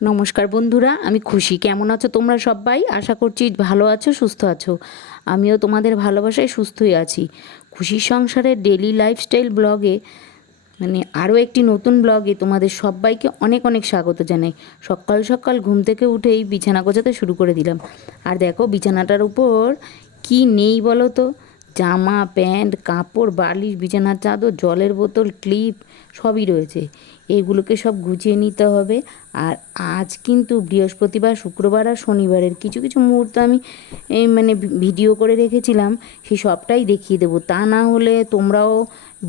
নমস্কার বন্ধুরা, আমি খুশি। কেমন আছো তোমরা সবাই? আশা করছি ভালো আছো, সুস্থ আছো। আমিও তোমাদের ভালোবাসায় সুস্থই আছি। খুশির সংসারের ডেলি লাইফস্টাইল ব্লগে আরও একটি নতুন ব্লগে তোমাদের সবাইকে অনেক অনেক স্বাগত জানাই। সকাল সকাল ঘুম থেকে উঠেই বিছানা গোছাতে শুরু করে দিলাম। আর দেখো বিছানাটার উপর কি নেই বলো তো? জামা, প্যান্ট, কাপড়, বালিশ, বিছানার চাদর, জলের বোতল, ক্লিপ সবই রয়েছে। এইগুলোকে সব গুছিয়ে নিতে হবে। আর আজ কিন্তু বৃহস্পতিবার, শুক্রবার আর শনিবারের কিছু কিছু মুহূর্ত আমি ভিডিও করে রেখেছিলাম, সেই সবটাই দেখিয়ে দেবো। তা না হলে তোমরাও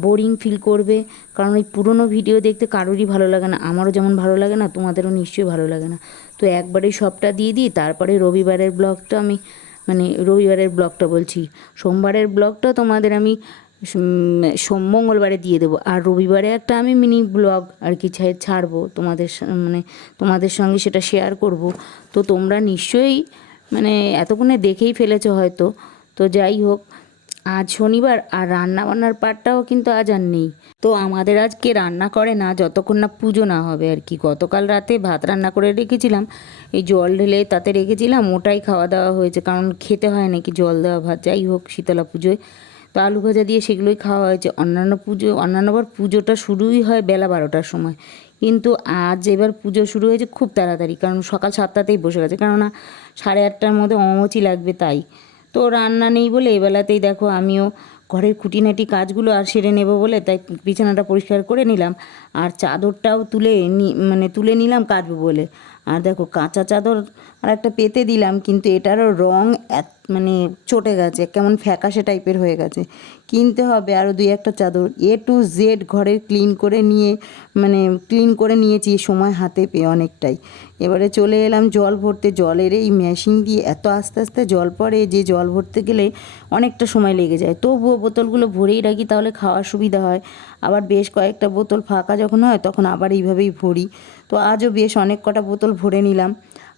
বোরিং ফিল করবে। কারণ ওই পুরনো ভিডিও দেখতে কারোরই ভালো লাগে না, আমারও যেমন ভালো লাগে না, তোমাদেরও নিশ্চয়ই ভালো লাগে না। তো একবারেই সবটা দিয়ে দিই, তারপরে রবিবারের ব্লগটা আমি রবিবারের ব্লগটা বলছি, সোমবারের ব্লগটা তোমাদের আমি মঙ্গলবারে দিয়ে দেবো। আর রবিবারে একটা আমি মিনি ব্লগ আর কি ছাড়বো তোমাদের সঙ্গে সেটা শেয়ার করব। তো তোমরা নিশ্চয়ই এতক্ষণে দেখেই ফেলেছো হয়তো। তো যাই হোক, আজ শনিবার আর রান্না বান্নার পার্টটাও কিন্তু আজ আর নেই। তো আমাদের আজকে রান্না করে না যতক্ষণ না পুজো না হবে আর কি। গতকাল রাতে ভাত রান্না করে রেখেছিলাম, এই জল ঢেলে তাতে রেখেছিলাম, ওটাই খাওয়া দাওয়া হয়েছে। কারণ খেতে হয় নাকি জল দেওয়া ভাত, যাই হোক শীতলা পুজোয়। তো আলু ভাজা দিয়ে সেগুলোই খাওয়া হয়েছে। অন্যান্যবার পুজোটা শুরুই হয় বেলা 12টার সময়, কিন্তু আজ এবার পুজো শুরু হয়েছে খুব তাড়াতাড়ি, কারণ সকাল 7টাতেই বসে গেছে, কেননা 8:30টার মধ্যে অমাবচি লাগবে তাই। তো রান্না নেই বলে এবেলাতেই দেখো আমিও ঘরের খুঁটিনাটি কাজগুলো আর সেরে নেব বলে তাই বিছানাটা পরিষ্কার করে নিলাম। আর চাদরটাও তুলে নিলাম কাচবো বলে। আর দেখো কাঁচা চাদর আর একটা পেতে দিলাম, কিন্তু এটারও রং চটে গেছে, কেমন ফ্যাকাশে টাইপের হয়ে গেছে। কিনতে হবে আরও 2-1টা চাদর। A to Z ঘরের ক্লিন করে নিয়েছি সময় হাতে পেয়ে অনেকটাই। এবারে চলে এলাম জল ভরতে। জলের এই মেশিন দিয়ে এত আস্তে আস্তে জল পড়ে যে জল ভরতে গেলে অনেকটা সময় লেগে যায়। তবুও বোতলগুলো ভরেই রাখি, তাহলে খাওয়ার সুবিধা হয়। আবার বেশ কয়েকটা বোতল ফাঁকা যখন হয় তখন আবার এইভাবেই ভরি। তো আজও বেশ অনেক কটা বোতল ভরে নিলাম।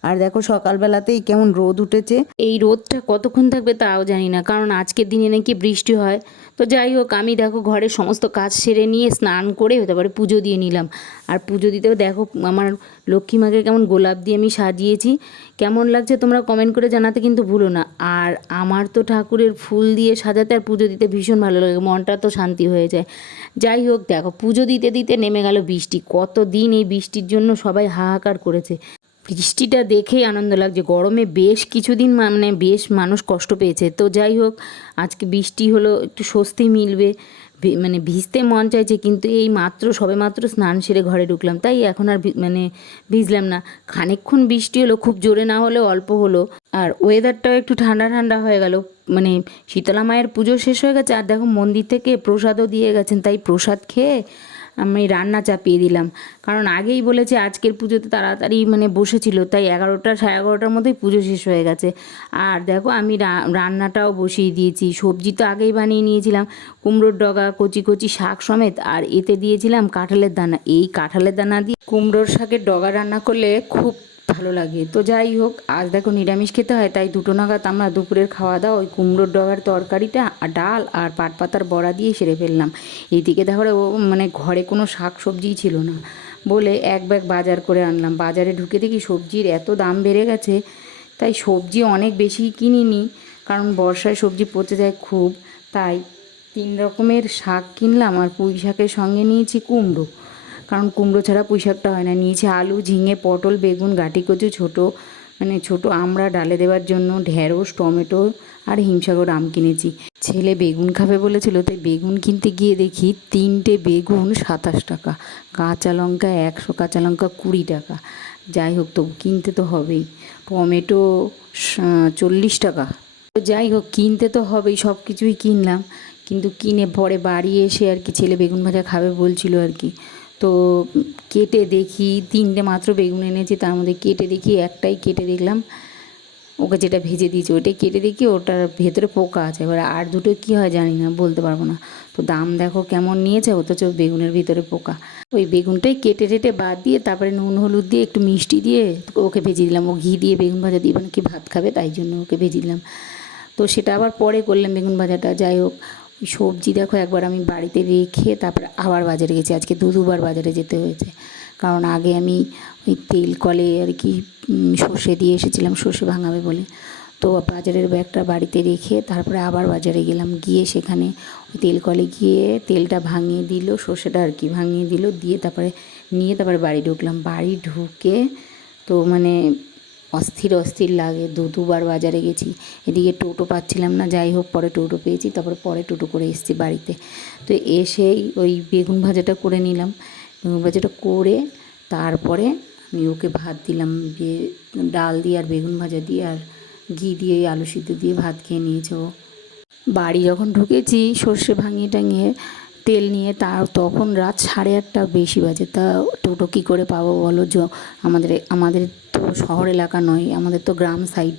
আর দেখো সকালবেলাতেই কেমন রোদ উঠেছে। এই রোদটা কতক্ষণ থাকবে তাও জানি না, কারণ আজকের দিনে নাকি বৃষ্টি হয়। তো যাই হোক, আমি দেখো ঘরের সমস্ত কাজ সেরে নিয়ে স্নান করে তারপরে পুজো দিয়ে নিলাম। আর পুজো দিতেও দেখো আমার লক্ষ্মী মাকে কেমন গোলাপ দিয়ে আমি সাজিয়েছি। কেমন লাগছে তোমরা কমেন্ট করে জানাতে কিন্তু ভুলো না। আর আমার তো ঠাকুরের ফুল দিয়ে সাজাতে আর পুজো দিতে ভীষণ ভালো লাগে, মনটা তো শান্তি হয়ে যায়। যাই হোক, দেখো পুজো দিতে দিতে নেমে গেল বৃষ্টি। কতদিন এই বৃষ্টির জন্য সবাই হাহাকার করেছে। বৃষ্টিটা দেখেই আনন্দ লাগছে। গরমে বেশ কিছুদিন বেশ মানুষ কষ্ট পেয়েছে। তো যাই হোক, আজকে বৃষ্টি হলো, একটু স্বস্তি মিলবে। ভিজতে মন চাইছে, কিন্তু এই সবে মাত্র স্নান সেরে ঘরে ঢুকলাম, তাই এখন আর ভিজলাম না। খানিকক্ষণ বৃষ্টি হলো, খুব জোরে না হলেও অল্প হলো। আর ওয়েদারটাও একটু ঠান্ডা ঠান্ডা হয়ে গেল। শীতলা মায়ের পুজো শেষ হয়ে গেছে, আর দেখো মন্দির থেকে প্রসাদও দিয়ে গেছেন, তাই প্রসাদ খেয়ে আমি রান্না চাপিয়ে দিলাম। কারণ আগেই বলেছে আজকের পুজোতে তাড়াতাড়ি বসেছিল, তাই 11টা 11:30টার মধ্যেই পুজো শেষ হয়ে গেছে। আর দেখো আমি রান্নাটাও বসিয়ে দিয়েছি। সবজি তো আগেই বানিয়ে নিয়েছিলাম, কুমড়োর ডগা, কচি কচি শাক সমেত। আর এতে দিয়েছিলাম কাঁঠালের দানা। এই কাঁঠালের দানা দিয়ে কুমড়োর শাকের ডগা রান্না করলে খুব ভালো লাগে। তো যাই হোক, আজ দেখো নিরামিষ খেতে হয়, তাই 2টো নাগাদ আমরা দুপুরের খাওয়া দাওয়া ওই কুমড়োর ডগার তরকারিটা আর ডাল আর পাট পাতার বড়া দিয়ে সেরে ফেললাম। এইদিকে দেখো ঘরে কোনো শাক সবজিই ছিল না বলে এক ব্যাগ বাজার করে আনলাম। বাজারে ঢুকে দেখি সবজির এত দাম বেড়ে গেছে, তাই সবজি অনেক বেশি কিনিনি, কারণ বর্ষায় সবজি পচে যায় খুব। তাই 3 রকমের শাক কিনলাম। আর পুঁই শাকের সঙ্গে নিয়েছি কুমড়ো, কারণ কুমড়ো ছাড়া পুঁই শাকটা হয় না। নিয়েছি আলু, ঝিঙে, পটল, বেগুন, গাঁটি কচু, ছোট আমড়া ডালে দেওয়ার জন্য, ঢেঁড়স, টমেটো আর হিমসাগর আম কিনেছি। ছেলে বেগুন খাবে বলেছিল, তাই বেগুন কিনতে গিয়ে দেখি 3টে বেগুন 27 টাকা, কাঁচা লঙ্কা 100, কাঁচা লঙ্কা 20 টাকা। যাই হোক, তো কিনতে তো হবেই। টমেটো 40 টাকা। তো যাই হোক, কিনতে তো হবেই, সব কিছুই কিনলাম। কিন্তু কিনে পরে বাড়ি এসে আর কি ছেলে বেগুন ভাজা খাবে বলছিল আর কি। তো কেটে দেখি 3টে মাত্র বেগুন এনেছি, তার মধ্যে কেটে দেখি একটাই কেটে দেখলাম, ওকে যেটা ভেজে দিয়েছি ওটাই কেটে দেখি ওটার ভেতরে পোকা আছে। এবার আর দুটো কী হয় জানি না, বলতে পারবো না। তো দাম দেখো কেমন নিয়েছে, অথচ বেগুনের ভিতরে পোকা। ওই বেগুনটাই কেটে টেটে বাদ দিয়ে তারপরে নুন হলুদ দিয়ে একটু মিষ্টি দিয়ে ওকে ভেজে দিলাম। ও ঘি দিয়ে বেগুন ভাজা দিয়ে কি ভাত খাবে, তাই জন্য ওকে ভেজে দিলাম। তো সেটা আবার পরে করলাম বেগুন ভাজাটা। যাই হোক, ওই সবজি দেখো একবার আমি বাড়িতে রেখে তারপরে আবার বাজারে গেছি। আজকে দুবার বাজারে যেতে হয়েছে, কারণ আগে আমি ওই তেল কলে আর কি সর্ষে দিয়ে এসেছিলাম, সর্ষে ভাঙাবে বলে। তো বাজারের ব্যাগটা বাড়িতে রেখে তারপরে আবার বাজারে গেলাম, গিয়ে সেখানে ওই তেল কলে গিয়ে তেলটা ভাঙিয়ে দিল, সর্ষেটা আর কি ভাঙিয়ে দিল, দিয়ে তারপরে নিয়ে তারপরে বাড়ি ঢুকলাম। বাড়ি ঢুকে তো মানে অস্থির লাগে, দুবার বাজারে গেছি, এদিকে টোটো পাচ্ছিলাম না, যাই হোক পরে টোটো পেয়েছি, তারপরে পরে টোটো করে এসেছি বাড়িতে। তো এসেই ওই বেগুন ভাজাটা করে নিলাম, বেগুন ভাজাটা করে তারপরে আমি ওকে ভাত দিলাম, যে ডাল দিয়ে আর বেগুন ভাজা দিয়ে আর ঘি দিয়ে আলু সিদ্ধ দিয়ে ভাত খেয়ে নিয়েছে ও। বাড়ি যখন ঢুকেছি সর্ষে ভাঙিয়ে টাঙিয়ে তেল নিয়ে, তখন রাত 8:30 বেশি বাজে। তা টোটো কী করে পাবো বলো? আমাদের তো শহর এলাকা নয়, আমাদের তো গ্রাম সাইড।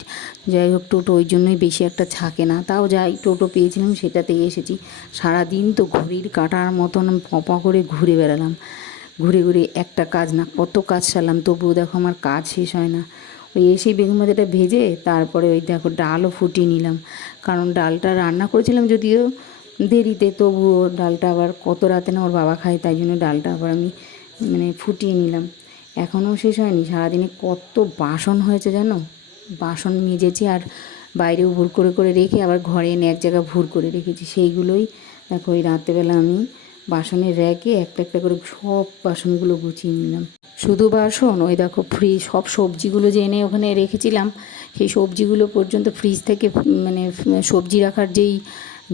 যাই হোক টোটো ওই জন্যই বেশি একটা থাকে না, তাও যাই টোটো পেয়েছিলাম সেটাতেই এসেছি। সারাদিন তো ঘড়ির কাঁটার মতন পপা করে ঘুরে বেড়ালাম, ঘুরে একটা কাজ না কত কাজ সারলাম, তবুও দেখো আমার কাজ শেষ হয় না। ওই এসেই বেগুন ভাজাটা ভেজে তারপরে ওই দেখো ডালও ফুটিয়ে নিলাম, কারণ ডালটা রান্না করেছিলাম যদিও দেরিতে, তবুও ডালটা আবার কত রাতে না ওর বাবা খায়, তাই জন্য ডালটা আবার আমি মানে ফুটিয়ে নিলাম। এখনও শেষ হয়নি, সারাদিনে কত বাসন হয়েছে জানো, বাসন মেজেছি আর বাইরেও ভুর করে রেখে আবার ঘরে এনে এক জায়গায় ভুর করে রেখেছি, সেইগুলোই দেখো ওই রাত্রেবেলা আমি বাসনের র্যাকে একটা করে সব বাসনগুলো গুছিয়ে নিলাম। শুধু বাসন, ওই দেখো ফ্রিজ, সব সবজিগুলো যে এনে ওখানে রেখেছিলাম সেই সবজিগুলো পর্যন্ত ফ্রিজ থেকে মানে সবজি রাখার যেই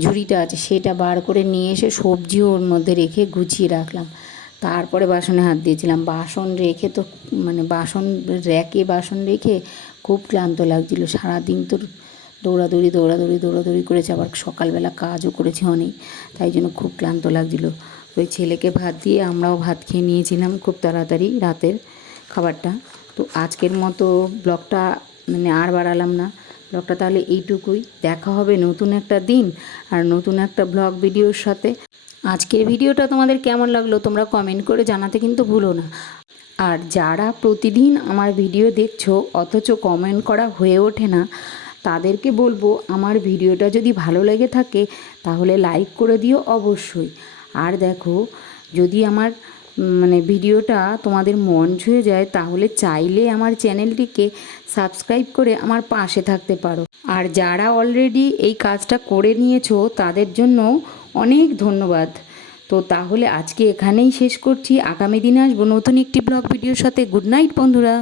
ঝুড়িটা আছে সেটা বার করে নিয়ে এসে সবজিও ওর মধ্যে রেখে গুছিয়ে রাখলাম, তারপরে বাসনে হাত দিয়েছিলাম। বাসন রেখে তো মানে র্যাকে বাসন রেখে খুব ক্লান্ত লাগছিলো, সারাদিন তো দৌড়াদৌড়ি করেছি, আবার সকালবেলা কাজও করেছি অনেক, তাই জন্য খুব ক্লান্ত লাগছিলো। ওই ছেলেকে ভাত দিয়ে আমরাও ভাত খেয়ে নিয়েছিলাম খুব তাড়াতাড়ি রাতের খাবারটা। তো আজকের মতো ব্লগটা মানে আর বাড়ালাম না, ব্লগটা তাহলে এইটুকুই। দেখা হবে নতুন একটা দিন আর নতুন একটা ব্লগ ভিডিওর সাথে। আজকের ভিডিওটা তোমাদের কেমন লাগলো তোমরা কমেন্ট করে জানাতে কিন্তু ভুলো না। আর যারা প্রতিদিন আমার ভিডিও দেখছো অথচ কমেন্ট করা হয়ে ওঠে না, তাদেরকে বলবো আমার ভিডিওটা যদি ভালো লেগে থাকে তাহলে লাইক করে দিও অবশ্যই। আর দেখো যদি আমার মানে ভিডিওটা তোমাদের মন ছুঁয়ে যায় তাহলে চাইলে আমার চ্যানেলটিকে সাবস্ক্রাইব করে আমার পাশে থাকতে পারো। আর যারা অলরেডি এই কাজটা করে নিয়েছো তাদের জন্য অনেক ধন্যবাদ। তো তাহলে আজকে এখানেই শেষ করছি, আগামী দিনে আসবো নতুন একটি ব্লগ ভিডিওর সাথে। গুড নাইট বন্ধুরা।